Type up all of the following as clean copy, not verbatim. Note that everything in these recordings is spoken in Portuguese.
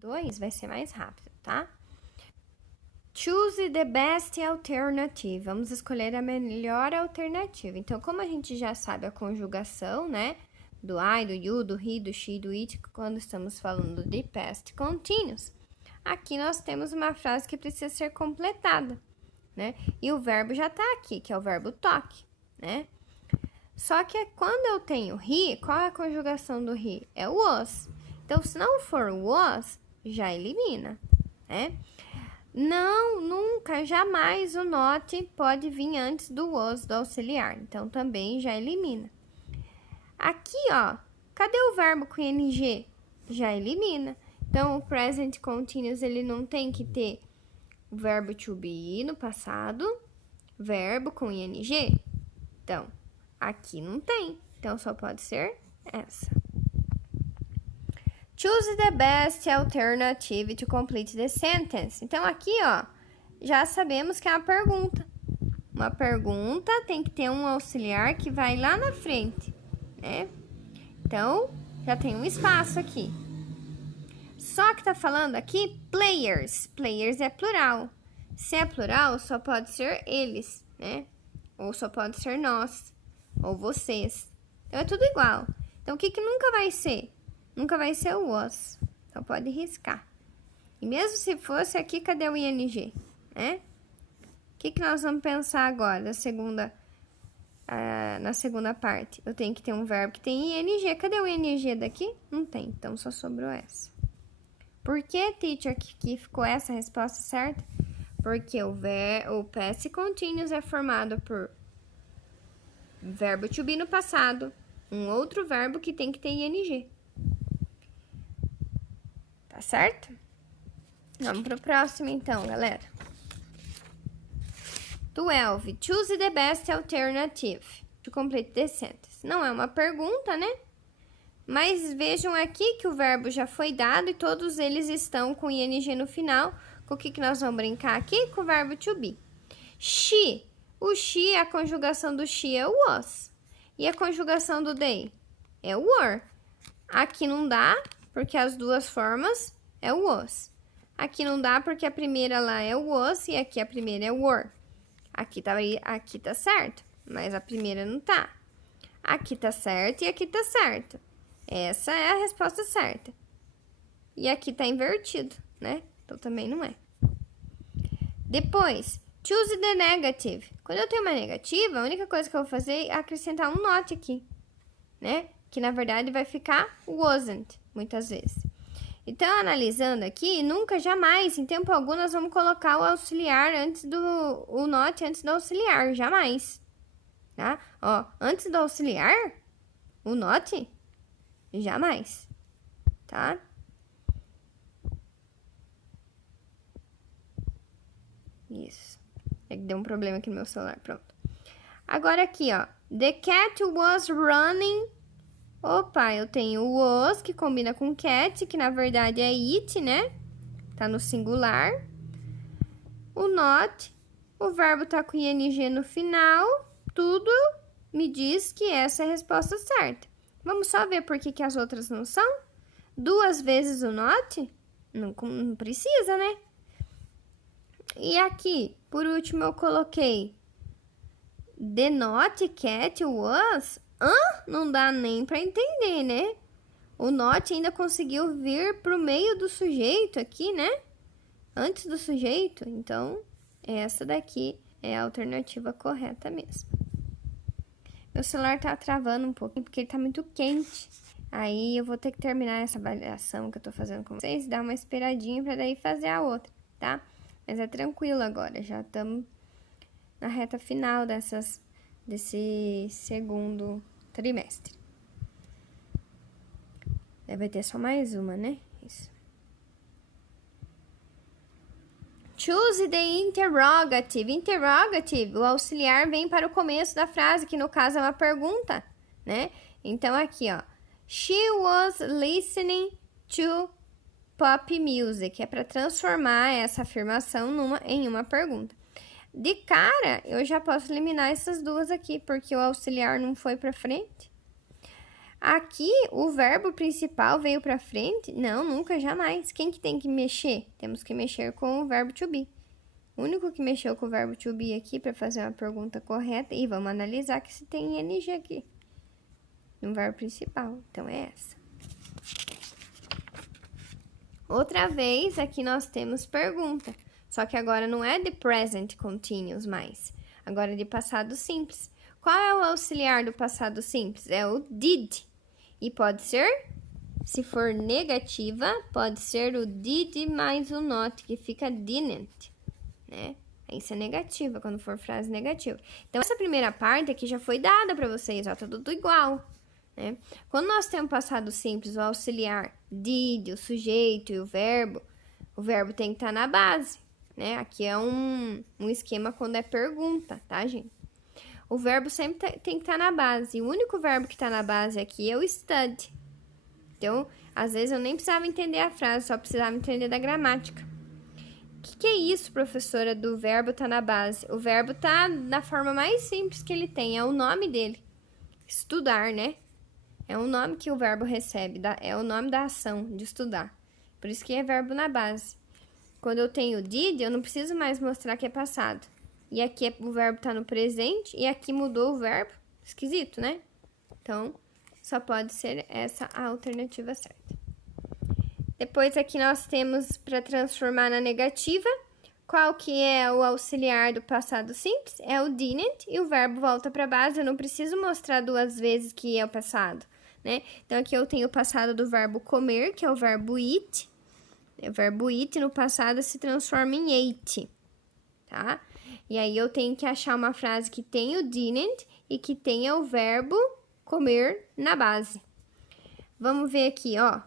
2 vai ser mais rápido, tá? Choose the best alternative. Vamos escolher a melhor alternativa. Então, como a gente já sabe a conjugação, né? Do I, do you, do he, do she, do it, quando estamos falando de past continuous, aqui nós temos uma frase que precisa ser completada, né? E o verbo já tá aqui, que é o verbo talk, né? Só que quando eu tenho he, qual é a conjugação do he? É o was. Então, se não for was, já elimina, né? Não, nunca, jamais o not pode vir antes do was, do auxiliar. Então, também já elimina. Aqui, ó, cadê o verbo com ing? Já elimina. Então, o present continuous, ele não tem que ter o verbo to be no passado, verbo com ing. Então, aqui não tem. Então, só pode ser essa. Choose the best alternative to complete the sentence. Então, aqui, ó, já sabemos que é uma pergunta. Uma pergunta tem que ter um auxiliar que vai lá na frente, né? Então, já tem um espaço aqui. Só que tá falando aqui players. Players é plural. Se é plural, só pode ser eles, né? Ou só pode ser nós, ou vocês. Então, é tudo igual. Então, o que nunca vai ser? Nunca vai ser o was. Então, pode riscar. E mesmo se fosse aqui, cadê o ing? Né? O que nós vamos pensar agora na segunda parte? Eu tenho que ter um verbo que tem ing. Cadê o ing daqui? Não tem. Então, só sobrou essa. Por que, teacher, que ficou essa resposta certa? Porque o past continuous é formado por verbo to be no passado, um outro verbo que tem que ter ing. Tá certo? Vamos pro próximo, então, galera. 12. Choose the best alternative to complete the sentence. Não é uma pergunta, né? Mas vejam aqui que o verbo já foi dado e todos eles estão com ing no final. Com o que nós vamos brincar aqui? Com o verbo to be. She. O she, a conjugação do she é o was. E a conjugação do they é o were. Aqui não dá, porque as duas formas é o was. Aqui não dá, porque a primeira lá é o was e aqui a primeira é o were. Aqui tá certo, mas a primeira não tá. Aqui tá certo e aqui tá certo. Essa é a resposta certa. E aqui tá invertido, né? Então, também não é. Depois, choose the negative. Quando eu tenho uma negativa, a única coisa que eu vou fazer é acrescentar um not aqui, né? Que, na verdade, vai ficar wasn't, muitas vezes. Então, analisando aqui, nunca, jamais, em tempo algum, nós vamos colocar o auxiliar o not antes do auxiliar, jamais. Tá? Ó, antes do auxiliar, o not, jamais, tá? Isso. É que deu um problema aqui no meu celular, pronto. Agora aqui, ó. The cat was running. Opa, eu tenho o was, que combina com cat, que na verdade é it, né? Tá no singular. O not, o verbo tá com ing no final. Tudo me diz que essa é a resposta certa. Vamos só ver por que as outras não são? 2 vezes o not? Não precisa, né? E aqui, por último, eu coloquei the not cat was. Não dá nem para entender, né? O not ainda conseguiu vir pro meio do sujeito aqui, né? Antes do sujeito. Então, essa daqui é a alternativa correta mesmo. Meu celular tá travando um pouquinho porque ele tá muito quente. Aí eu vou ter que terminar essa avaliação que eu tô fazendo com vocês, dar uma esperadinha para daí fazer a outra, tá? Mas é tranquilo agora, já estamos na reta final desse segundo trimestre. Vai ter só mais uma, né? Isso. Choose the interrogative. Interrogative, o auxiliar vem para o começo da frase, que no caso é uma pergunta, né? Então, aqui, ó. She was listening to pop music. É para transformar essa afirmação em uma pergunta. De cara, eu já posso eliminar essas duas aqui, porque o auxiliar não foi para frente. Aqui, o verbo principal veio pra frente? Não, nunca, jamais. Quem que tem que mexer? Temos que mexer com o verbo to be. O único que mexeu com o verbo to be aqui para fazer uma pergunta correta, e vamos analisar que se tem ing aqui no verbo principal, então é essa. Outra vez, aqui nós temos pergunta, só que agora não é de present continuous mais, agora é de passado simples. Qual é o auxiliar do passado simples? É o did, e pode ser, se for negativa, pode ser o did mais o not, que fica didn't, né? Isso é negativa, quando for frase negativa. Então, essa primeira parte aqui já foi dada para vocês, ó, tá tudo igual, né? Quando nós temos passado simples, o auxiliar did, o sujeito e o verbo tem que estar na base, né? Aqui é um esquema quando é pergunta, tá, gente? O verbo sempre tem que estar na base. E o único verbo que está na base aqui é o study. Então, às vezes eu nem precisava entender a frase, só precisava entender da gramática. O que é isso, professora, do verbo tá na base? O verbo tá da forma mais simples que ele tem, é o nome dele. Estudar, né? É o nome que o verbo recebe, é o nome da ação de estudar. Por isso que é verbo na base. Quando eu tenho did, eu não preciso mais mostrar que é passado. E aqui o verbo tá no presente e aqui mudou o verbo. Esquisito, né? Então, só pode ser essa a alternativa certa. Depois aqui nós temos para transformar na negativa. Qual que é o auxiliar do passado simples? É o didn't e o verbo volta para a base. Eu não preciso mostrar duas vezes que é o passado, né? Então aqui eu tenho o passado do verbo comer, que é o verbo eat. O verbo eat no passado se transforma em ate, tá? E aí eu tenho que achar uma frase que tenha o didn't e que tenha o verbo comer na base. Vamos ver aqui, ó.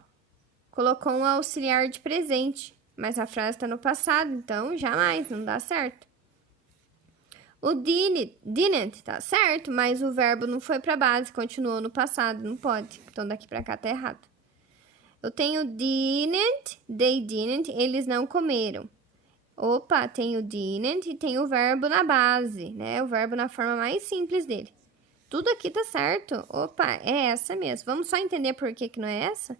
Colocou um auxiliar de presente, mas a frase está no passado, então jamais, não dá certo. O didn't tá certo, mas o verbo não foi para a base, continuou no passado, não pode. Então daqui para cá tá errado. Eu tenho didn't, they didn't, eles não comeram. Opa, tem o didn't e tem o verbo na base, né? O verbo na forma mais simples dele. Tudo aqui tá certo. Opa, é essa mesmo. Vamos só entender por que não é essa?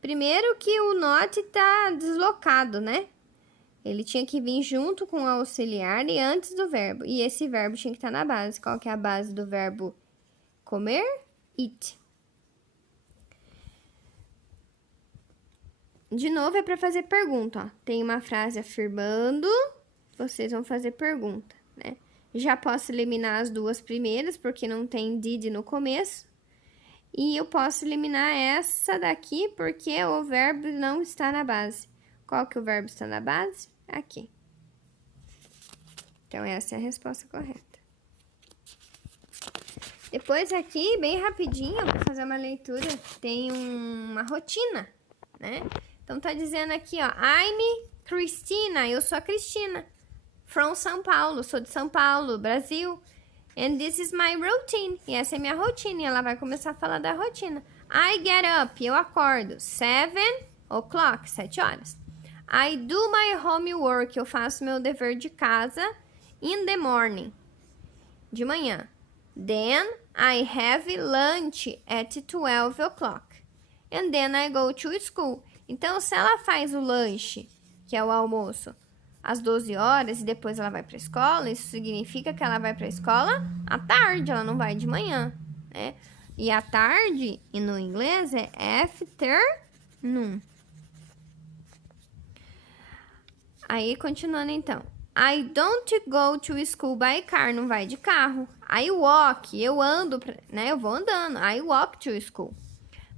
Primeiro que o not tá deslocado, né? Ele tinha que vir junto com o auxiliar e antes do verbo. E esse verbo tinha que estar na base. Qual que é a base do verbo comer? Eat. De novo, é para fazer pergunta, ó. Tem uma frase afirmando, vocês vão fazer pergunta, né? Já posso eliminar as duas primeiras, porque não tem did no começo. E eu posso eliminar essa daqui, porque o verbo não está na base. Qual que o verbo está na base? Aqui. Então, essa é a resposta correta. Depois aqui, bem rapidinho, para fazer uma leitura, tem uma rotina, né? Então, tá dizendo aqui, ó, I'm Cristina, eu sou a Cristina, from São Paulo, sou de São Paulo, Brasil, and this is my routine, e essa é minha rotina, e ela vai começar a falar da rotina. I get up, eu acordo, 7 o'clock, 7 horas. I do my homework, eu faço meu dever de casa, in the morning, de manhã. Then, I have lunch at 12 o'clock, and then I go to school. Então, se ela faz o lanche, que é o almoço, às 12 horas e depois ela vai para a escola, isso significa que ela vai para a escola à tarde, ela não vai de manhã, né? E à tarde, e no inglês, é afternoon. Aí, continuando então. I don't go to school by car, não vai de carro. I walk, eu ando, né? Eu vou andando. I walk to school.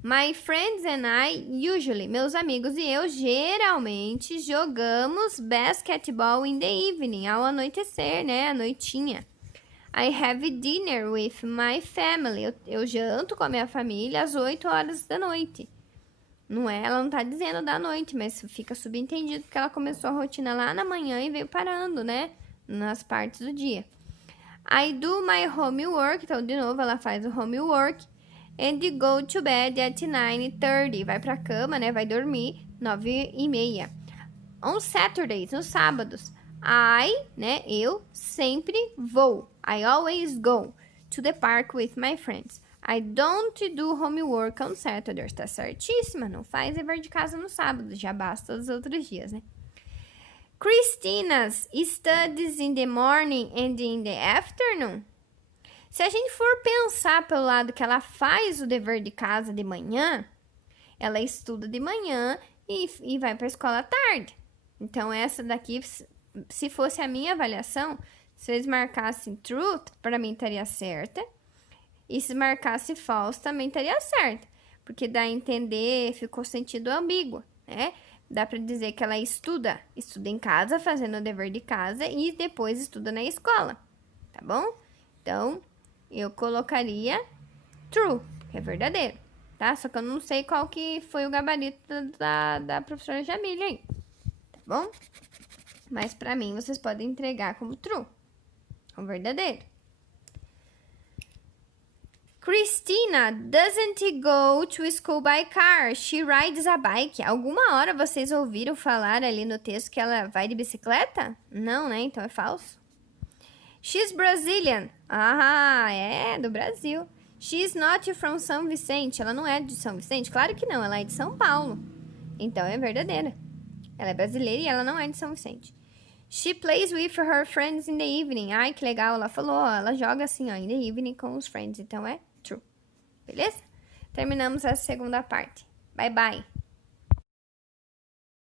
My friends and I usually, meus amigos e eu geralmente jogamos basketball in the evening, ao anoitecer, né, à noitinha. I have dinner with my family, eu janto com a minha família às 8 horas da noite. Não é, ela não tá dizendo da noite, mas fica subentendido porque ela começou a rotina lá na manhã e veio parando, né, nas partes do dia. I do my homework, então de novo ela faz o homework. And go to bed at 9:30. Vai pra cama, né? Vai dormir 9:30. On Saturdays, nos sábados. Eu sempre vou. I always go to the park with my friends. I don't do homework on Saturdays. Tá certíssima, não faz dever de casa no sábado, já basta os outros dias, né? Christina's studies in the morning and in the afternoon. Se a gente for pensar pelo lado que ela faz o dever de casa de manhã, ela estuda de manhã e vai para a escola à tarde. Então, essa daqui, se fosse a minha avaliação, se eles marcassem true, para mim estaria certa. E se marcasse false, também estaria certa. Porque dá a entender, ficou sentido ambíguo, né? Dá para dizer que ela estuda em casa, fazendo o dever de casa, e depois estuda na escola, tá bom? Então, eu colocaria true, que é verdadeiro, tá? Só que eu não sei qual que foi o gabarito da professora Jamília aí, tá bom? Mas pra mim, vocês podem entregar como true, como verdadeiro. Christina doesn't go to school by car. She rides a bike. Alguma hora vocês ouviram falar ali no texto que ela vai de bicicleta? Não, né? Então é falso. She's Brazilian. Ah, é do Brasil. She's not from São Vicente. Ela não é de São Vicente? Claro que não, ela é de São Paulo. Então é verdadeira. Ela é brasileira e ela não é de São Vicente. She plays with her friends in the evening. Ai, que legal. Ela falou, ó, ela joga assim, ó, in the evening com os friends. Então é true. Beleza? Terminamos a segunda parte. Bye, bye.